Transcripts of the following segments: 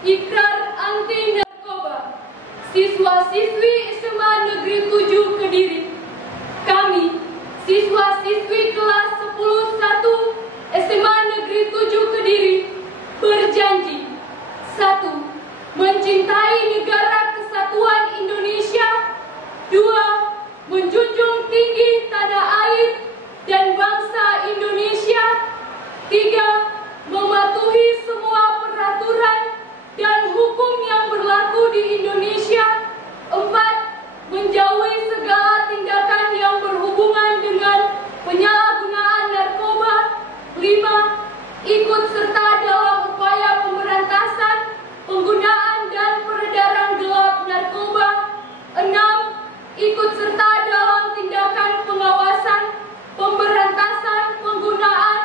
Ikrar Anti Narkoba, siswa-siswi SMA Negeri 7 Kediri. Kami, siswa-siswi kelas 10-1 SMA Negeri 7 Kediri, berjanji: 1. Mencintai Negara Kesatuan Indonesia. 2. Menjunjung tinggi tanah air dan bangsa Indonesia. 3. Mematuhi semua peraturan dan hukum yang berlaku di Indonesia. 4. Menjauhi segala tindakan yang berhubungan dengan penyalahgunaan narkoba. 5. Ikut serta dalam upaya pemberantasan penggunaan dan peredaran gelap narkoba. 6. Ikut serta dalam tindakan pengawasan pemberantasan penggunaan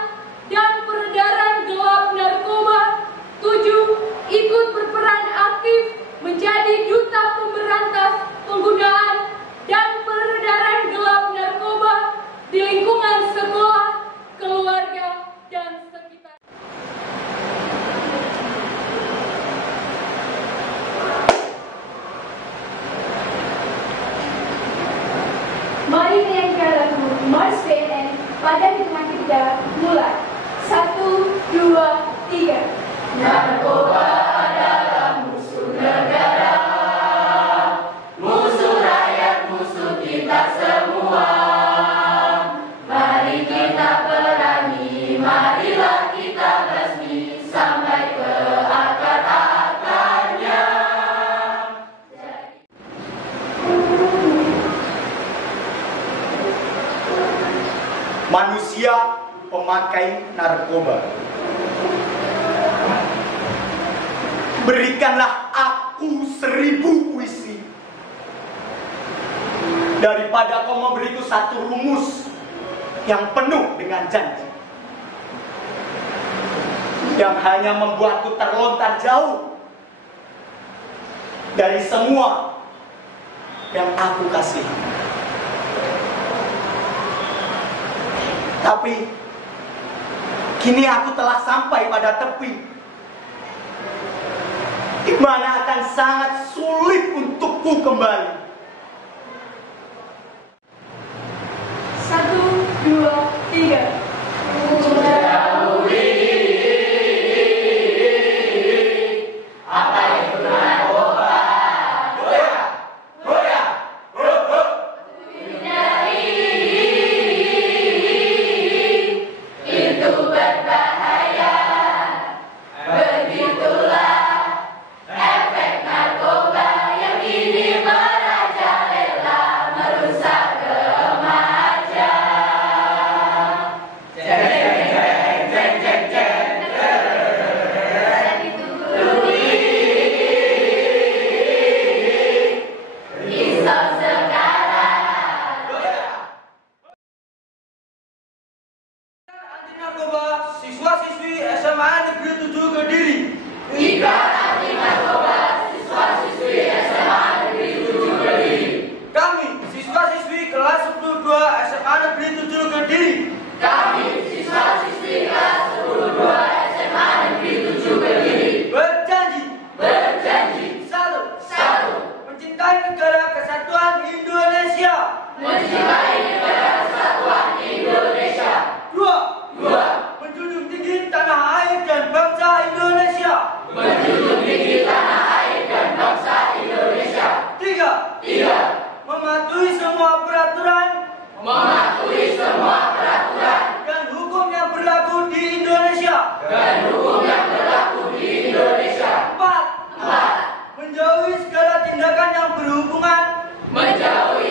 dan peredaran gelap narkoba. 7. Ikut berperan aktif menjadi duta pemberantas penggunaan dan peredaran gelap narkoba di lingkungan sekolah, keluarga, dan sekitar. Mari menyanyikan lagu Mars BNN pada hitungan 3, mulai. 1, 2, 3. Narkoba adalah musuh negara, musuh rakyat, musuh kita semua. Mari kita perangi, marilah kita basmi sampai ke akar-akarnya. Manusia pemakai narkoba. Berikanlah aku 1000 puisi daripada kau memberiku satu rumus yang penuh dengan janji, yang hanya membuatku terlontar jauh dari semua yang aku kasih. Tapi kini aku telah sampai pada tepi di mana akan sangat sulit untukku kembali. 1, 2, 3. Siswa-siswi SMA Negeri 7 Kediri. Ikrar anti narkoba, siswa-siswi SMA Negeri 7 Kediri. Kami, siswa-siswi kelas 10-2 SMA Negeri 7 Kediri. Kami, siswa-siswi kelas 10-2 SMA Negeri 7 Kediri. Berjanji. 1. Mencintai Negara Kesatuan Indonesia. Mencintai Negara Kesatuan Indonesia. 2. Menjunjung tinggi tanah air dan bangsa Indonesia. Menjunjung tinggi tanah air dan bangsa Indonesia. 3. Mematuhi semua peraturan dan hukum yang berlaku di Indonesia. 4. Menjauhi segala tindakan yang berhubungan Menjauhi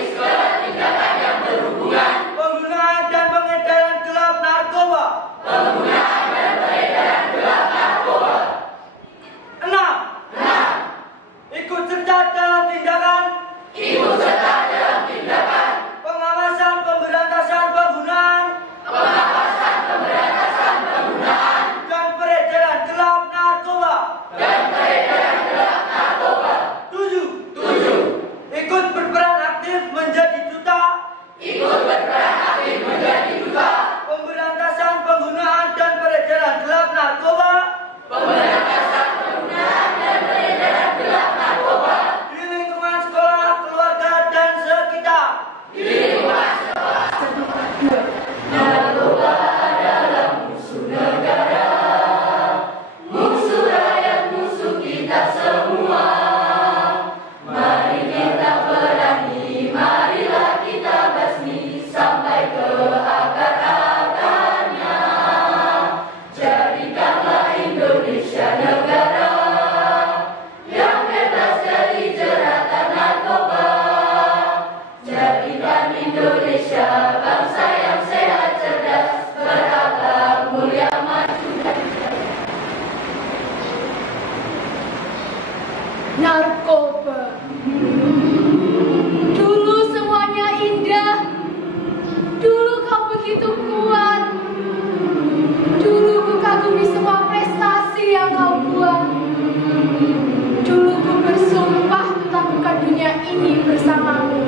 ingin bersamamu.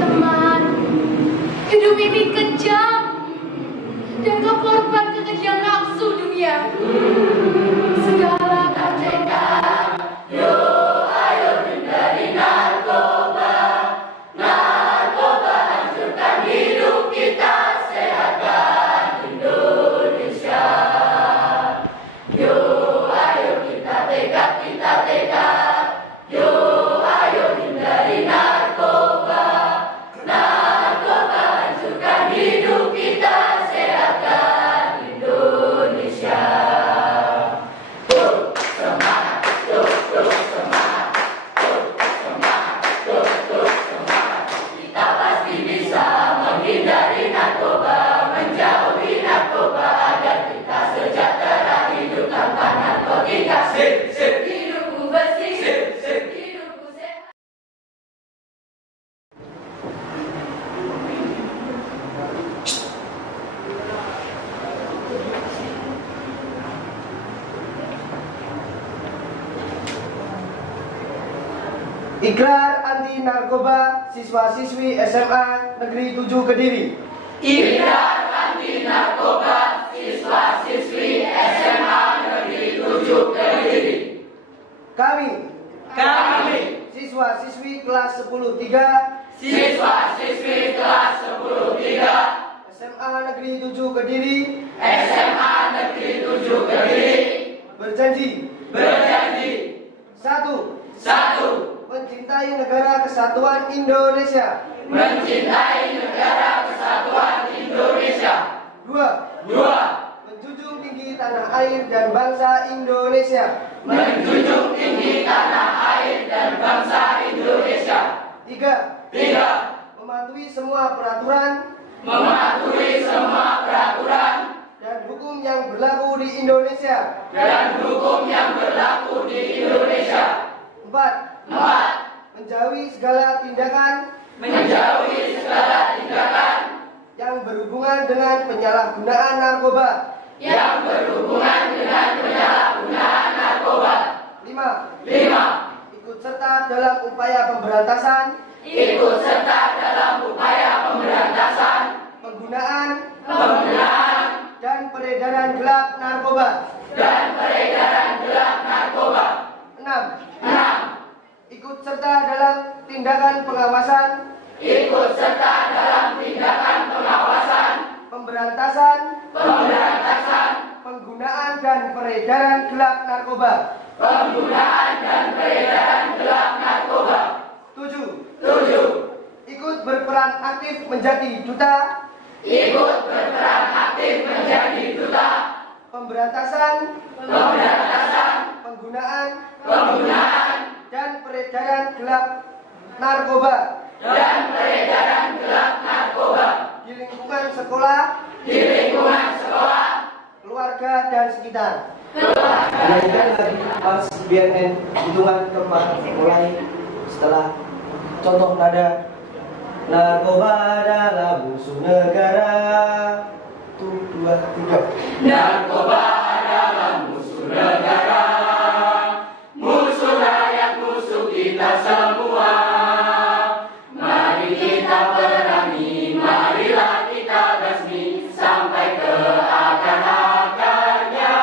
Teman, hidup ini kejam dan kau korban kekejian nafsu dunia. Segala kejahatan. Yuk ayo hindari narkoba. Narkoba hancurkan hidup kita, sehatkan Indonesia. Yuk ayo kita tegak, kita tegak. Yuk ayo hindari narkoba. Narkoba hancurkan hidup kita, sehatkan Indonesia. Yuk semangat, yuk semangat, yuk semangat, yuk semangat. Kita pasti bisa menghindari narkoba, menjauhi narkoba agar kita sejahtera hidup tanpa narkotika. Sip, sip. Hidupku bersih, sip, sip. Hidupku sehat. Ikrar anti narkoba siswa-siswi SMA Negeri 7 Kediri. Ikrar anti narkoba siswa-siswi SMA Negeri 7 Kediri. Kami Siswa-siswi kelas 10-3 siswa-siswi kelas 10-3 SMA Negeri 7 Kediri SMA Negeri 7 Kediri berjanji satu, mencintai negara kesatuan Indonesia. mencintai negara kesatuan Indonesia. 2. 2. Menjunjung tinggi tanah air dan bangsa Indonesia. Menjunjung tinggi tanah air dan bangsa Indonesia. 3. 3. Mematuhi semua peraturan Mematuhi semua peraturan dan hukum yang berlaku di Indonesia. dan hukum yang berlaku di Indonesia. 4. 4. Menjauhi segala tindakan Menjauhi segala tindakan yang berhubungan dengan penyalahgunaan narkoba. yang berhubungan dengan penyalahgunaan narkoba. 5. 5. Ikut serta dalam upaya pemberantasan Ikut serta dalam upaya pemberantasan penggunaan dan peredaran gelap narkoba. peredaran gelap narkoba. 6. 6. Ikut serta dalam tindakan pengawasan, Ikut serta dalam tindakan pengawasan, pemberantasan, penggunaan dan peredaran gelap narkoba. dan peredaran gelap narkoba. 7. 7. Ikut berperan aktif menjadi duta Ikut berperan aktif menjadi duta pemberantasan, penggunaan, dan peredaran gelap narkoba dan peredaran gelap narkoba di lingkungan sekolah, keluarga, dan sekitar. Kemudian lagi pas BNN hitungan keempat mulai setelah contoh nada narkoba adalah musuh negara. 1, 2, 3. Narkoba adalah musuh negara, musuh rakyat, musuh kita semua. Mari kita perangi, marilah kita basmi sampai ke akar-akarnya.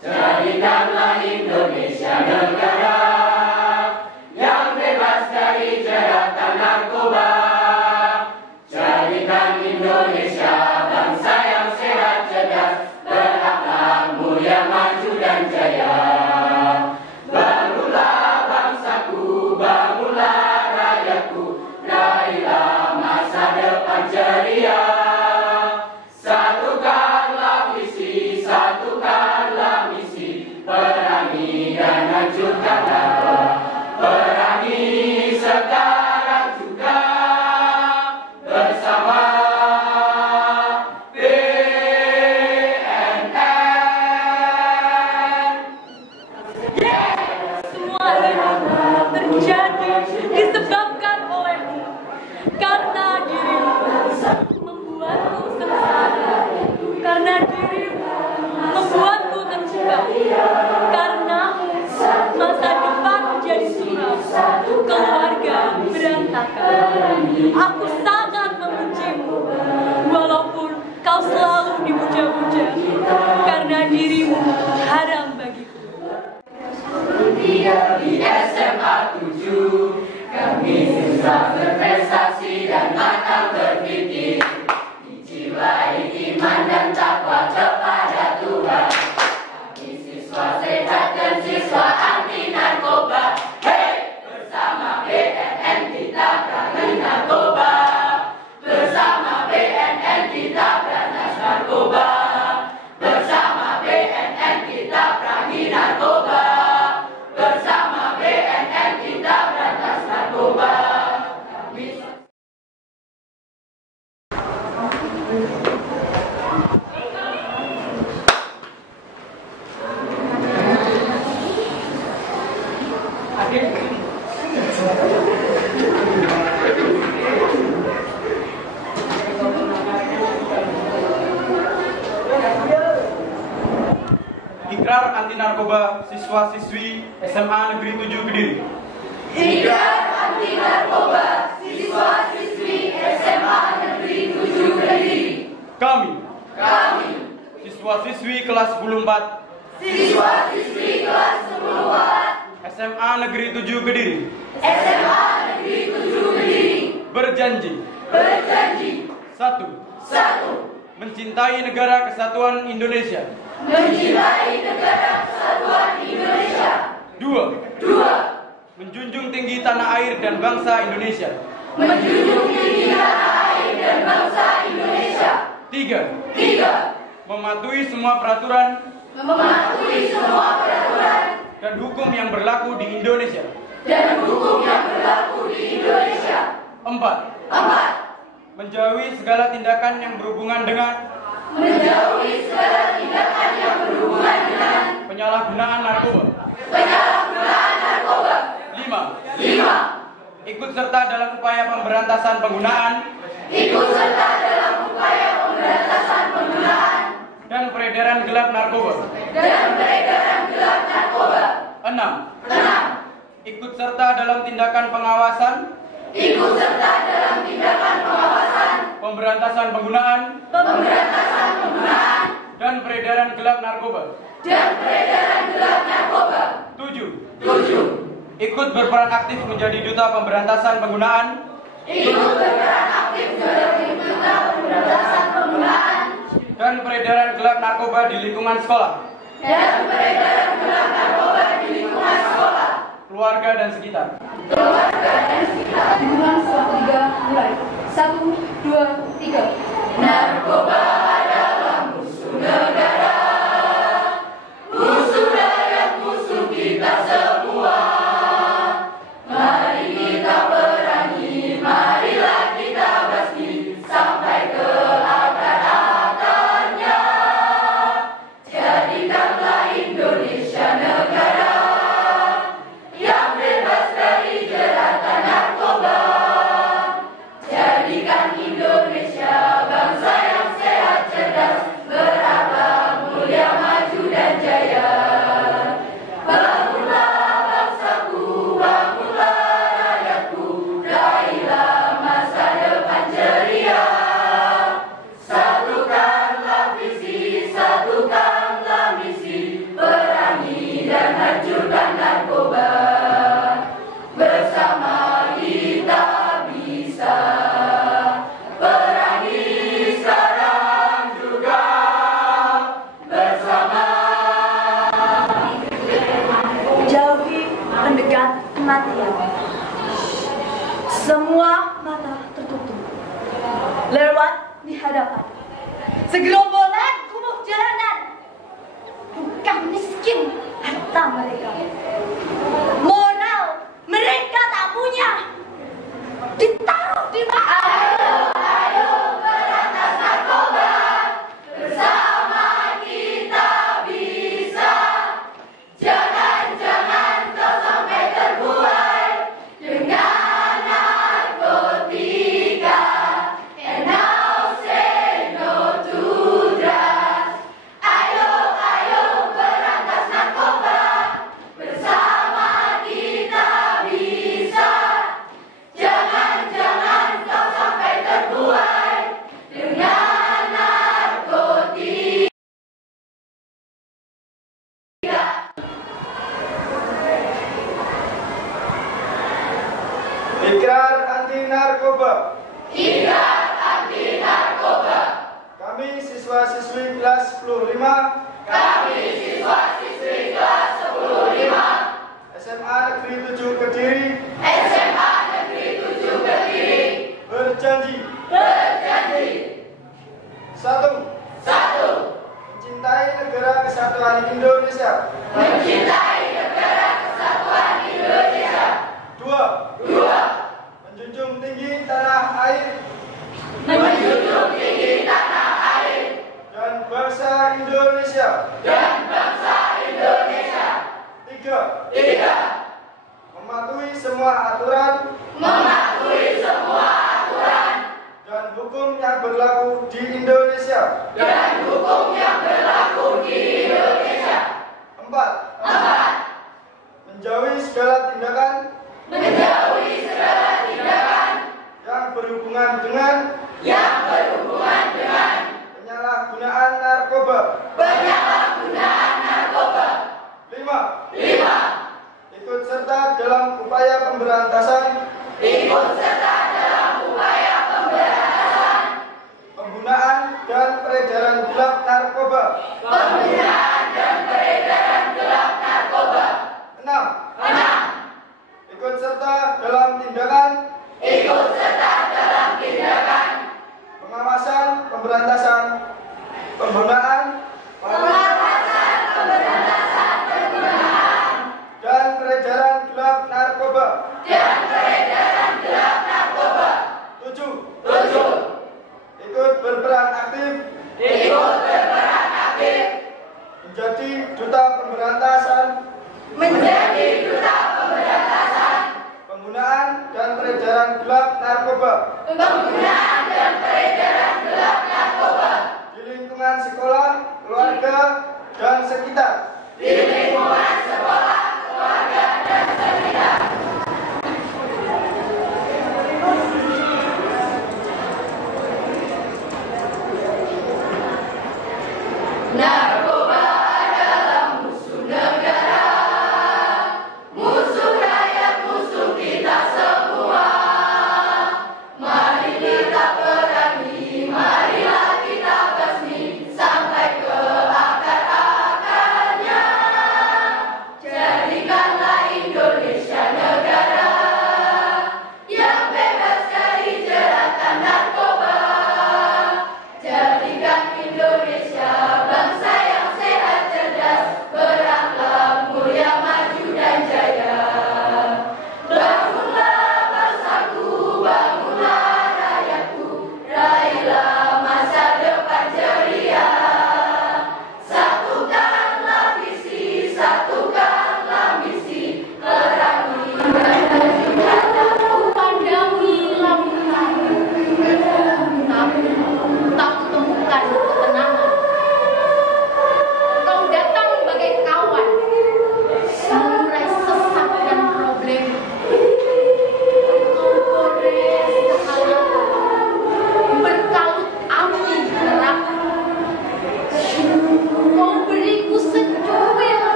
Jadikanlah Indonesia negara yang bebas dari jeratan narkoba. Jadikan Indonesia bangsa yang sehat, cerdas, berakhlak, mulia, maju dan jaya. Bangunlah bangsaku, keluarga berantakan. Aku sangat membencimu, walaupun kau selalu dipuja-puja, karena dirimu haram bagiku. Dia di SMA 7, kami susah berprestasi dan matang berpikir, dijiwai iman dan takwa kepada Tuhan. Kami siswa sehat dan siswa anti narkoba. Hey, bersama BNN kita perangi narkoba. Bersama BNN kita berantas narkoba. Bersama BNN kita perangi narkoba. Bersama BNN kita berantas narkoba. Ikrar anti narkoba siswa-siswi SMA Negeri 7 Kediri. Ikrar anti narkoba siswa-siswi SMA Negeri 7 Kediri. Kami, Siswa-siswi kelas 10 kelas 10 SMA Negeri 7 Kediri, SMA Negeri 7 Kediri berjanji satu, mencintai negara kesatuan Indonesia. mencintai negara kesatuan Indonesia. Dua, menjunjung tinggi tanah air dan bangsa Indonesia. Menjunjung tinggi tanah air dan bangsa Indonesia. Tiga, mematuhi semua peraturan Mematuhi semua peraturan dan hukum yang berlaku di Indonesia. dan hukum yang berlaku di Indonesia. Empat, 4. menjauhi segala tindakan yang berhubungan dengan Menjauhi segala tindakan yang berhubungan dengan penyalahgunaan narkoba. penyalahgunaan narkoba. 5. Ikut serta dalam upaya pemberantasan penggunaan Ikut serta dalam upaya pemberantasan penggunaan dan peredaran gelap narkoba. dan peredaran gelap narkoba. 6. Ikut serta dalam tindakan pengawasan, Ikut serta dalam tindakan pengawasan, pemberantasan penggunaan pemberantasan penggunaan dan peredaran gelap narkoba. dan peredaran gelap narkoba. 7. Ikut berperan aktif menjadi duta pemberantasan penggunaan Ikut berperan aktif dalam duta pemberantasan penggunaan dan peredaran gelap narkoba di lingkungan sekolah, dan peredaran gelap narkoba di lingkungan sekolah, keluarga dan sekitar. Hitungan setelah 3 mulai. 1, 2, 3. Narkoba adalah musuh negara, musuh rakyat, musuh kita semua. Mari kita perangi, marilah kita basmi sampai ke akar-akarnya. Jadikanlah Indonesia negara yang bebas dari jeratan narkoba. Jadikan Indonesia bangsa yang sehat, cerdas, berakhlak, mulia, maju dan jaya. Bangunlah bangsaku, bangunlah rakyatku, raihlah masa depan ceria. Satukanlah visi, satukanlah misi, perangi dan hancurkan narkoba. Bersama kita bisa perangi sekarang juga. Bersama Jauhi mendekat kematian. Semua mata tertutup. Lewat di hadapan segerombolan kumuh jalanan. Bukan miskin harta mereka. Moral mereka tak punya. Ditaruh di mana? ayo berantas narkoba. Bersama kita bisa. Jangan kau sampai terbuai dengan narkotika. And now say no to drugs. Ayo berantas narkoba. Bersama kita bisa. Ikrar anti narkoba. Ikrar anti narkoba. Kami siswa-siswi kelas 10-5 Kami siswa-siswi kelas 10-5 SMA Negeri 7 Kediri SMA Negeri 7 Kediri berjanji Satu, mencintai negara kesatuan Indonesia. mencintai negara kesatuan Indonesia. 2, menjunjung tinggi tanah air Menjunjung tinggi tanah air dan bangsa Indonesia. dan bangsa Indonesia. 3, mematuhi semua aturan Mematuhi semua aturan dan hukum yang berlaku di Indonesia. dan hukum yang berlaku di Indonesia. 4, menjauhi segala tindakan Menjauhi segala tindakan yang berhubungan dengan penyalahgunaan narkoba. penyalahgunaan narkoba. 5, 5. ikut serta dalam upaya pemberantasan Ikut serta dalam upaya pemberantasan penggunaan dan peredaran gelap narkoba. penggunaan dan peredaran gelap narkoba. 6, ikut serta dalam tindakan Ikut serta dalam tindakan pengawasan pemberantasan penggunaan dan peredaran gelap narkoba. dan peredaran gelap narkoba. 7, 7. ikut berperan aktif Ikut berperan aktif menjadi duta pemberantasan menjadi duta pemberantasan penggunaan dan peredaran gelap narkoba penggunaan dan peredaran gelap narkoba di lingkungan sekolah, keluarga, dan sekitar. di lingkungan sekolah, keluarga, dan sekitar. Narkoba adalah musuh negara, musuh rakyat, musuh kita semua. Mari kita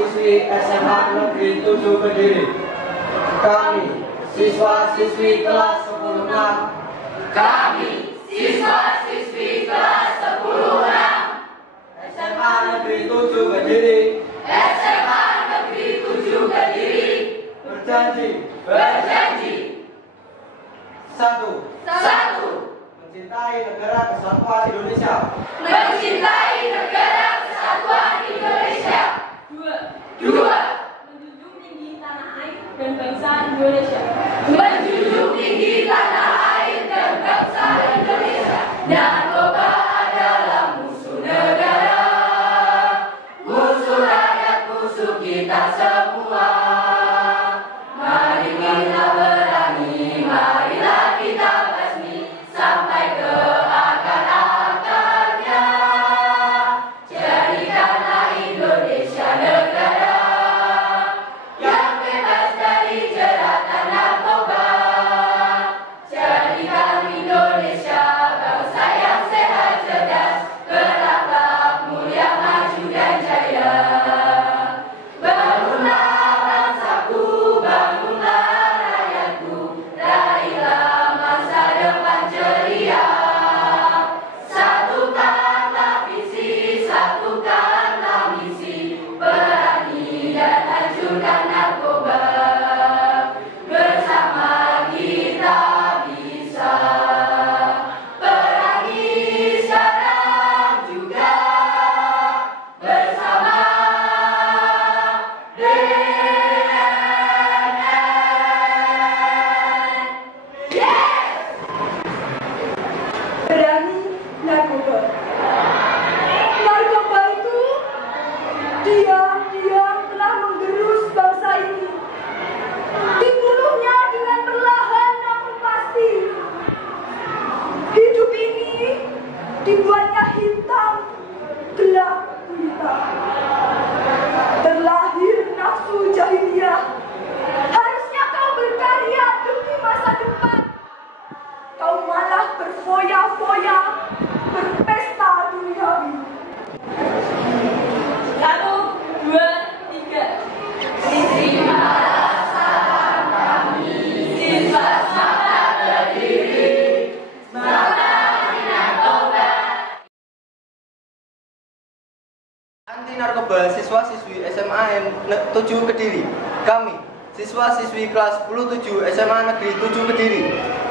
siswa-siswi SMA Negeri 7 Kediri. Kami, siswa-siswi kelas 10-6. Kami, siswa-siswi kelas 10-6. SMA Negeri 7 Kediri. SMA Negeri 7 Kediri. Berjanji. 1. Mencintai negara kesatuan Indonesia. Mencintai negara kesatuan Indonesia. 2. Menjunjung tinggi tanah air dan bangsa Indonesia. Menjunjung tinggi tanah air dan bangsa Indonesia. Narkoba adalah musuh negara, musuh rakyat, musuh kita semua. Mari kita berangi, marilah kita basmi sampai ke akar-akarnya. Jadikanlah Indonesia negara yang bebas dari jeratan narkoba. Jadikan Indonesia bangsa yang sehat, cerdas, berakhlak mulia, maju dan jaya. Bangunlah bangsaku, bangunlah rakyatku, raihlah masa depan ceria. Satukanlah visi, satukanlah misi, perangi dan hancurkan narkoba. Bersama kita bisa perangi sekarang juga. Bersama Berani narkoba. Narkoba itu diam-diam telah menggerus bangsa ini. Dibunuhnya dengan perlahan namun pasti. Hidup ini dibuatnya hitam, gelap gulita. Terlahir nafsu jahiliyah. Harusnya kau berkarya demi masa depan. Kau malah berfoya-foya, berpesta duniawi. 1, 2, 3. Terimalah salam kami, siswa semangat berdiri, semangat anti narkoba. Anti narkoba siswa-siswi SMA 7 Kediri. Kami, siswa-siswi kelas 10-7 SMA Negeri 7 Kediri.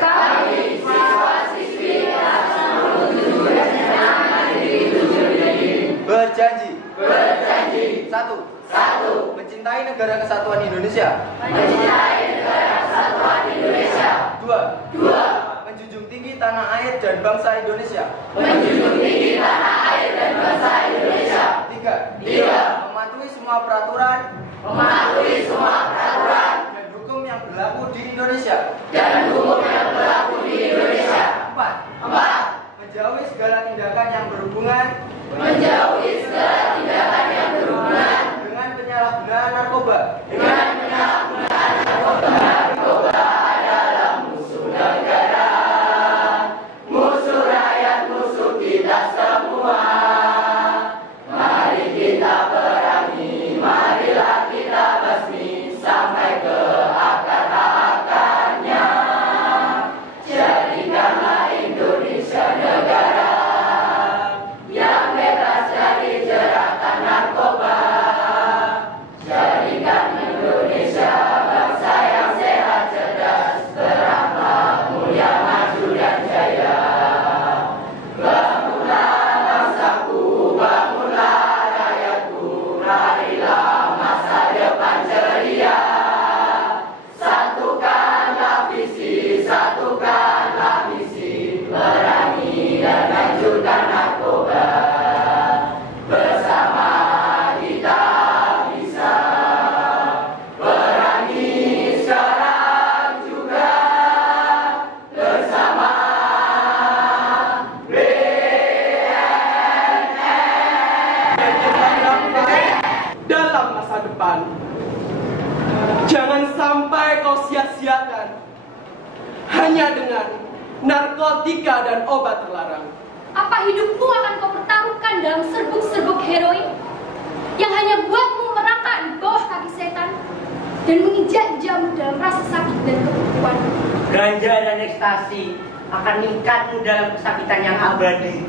Kami, siswa-siswi kelas 10-7 SMA Negeri 7 Kediri. Berjanji. 1. Mencintai negara kesatuan Indonesia. Mencintai negara kesatuan Indonesia. 2. Menjunjung tinggi tanah air dan bangsa Indonesia. Menjunjung tinggi tanah air dan bangsa Indonesia. 3. Mematuhi semua peraturan dan hukum yang berlaku di Indonesia. 4. Menjauhi segala tindakan yang berhubungan dengan penyalahgunaan narkoba. Narkoba adalah musuh negara, musuh rakyat, musuh kita semua. Mari kita perangi, marilah kita basmi sampai ke akar-akarnya. Jadikanlah Indonesia negara yang bebas dari jeratan narkoba. Jadikan Indonesia bangsa yang sehat, cerdas, berakhlak, mulia, maju dan jaya. Bangunlah bangsaku, bangunlah rakyatku, raihlah masa depan ceria. Satukanlah visi, satukanlah misi, perangi dan hancurkan narkoba. Bersama kita bisa perangi sekarang juga. Bersama dalam masa depan. Jangan sampai kau sia-siakan hanya dengan narkotika dan obat terlarang. Apa hidupmu akan kau pertaruhkan dalam serbuk-serbuk heroin yang hanya buatmu merangkak kaki setan dan menginjak-injakmu dalam rasa sakit dan kebuntuan. Ganja dan ekstasi akan mengikatmu dalam kesakitan yang abadi,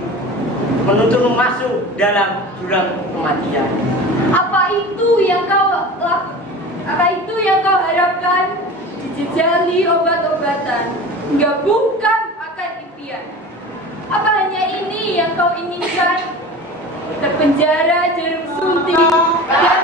menuntutmu masuk dalam jurang kematian. Apa itu yang kau harapkan? Dijejali obat-obatan, menggabungkan akan impian. Apa hanya ini yang kau inginkan? Terpenjara jarum suntik dan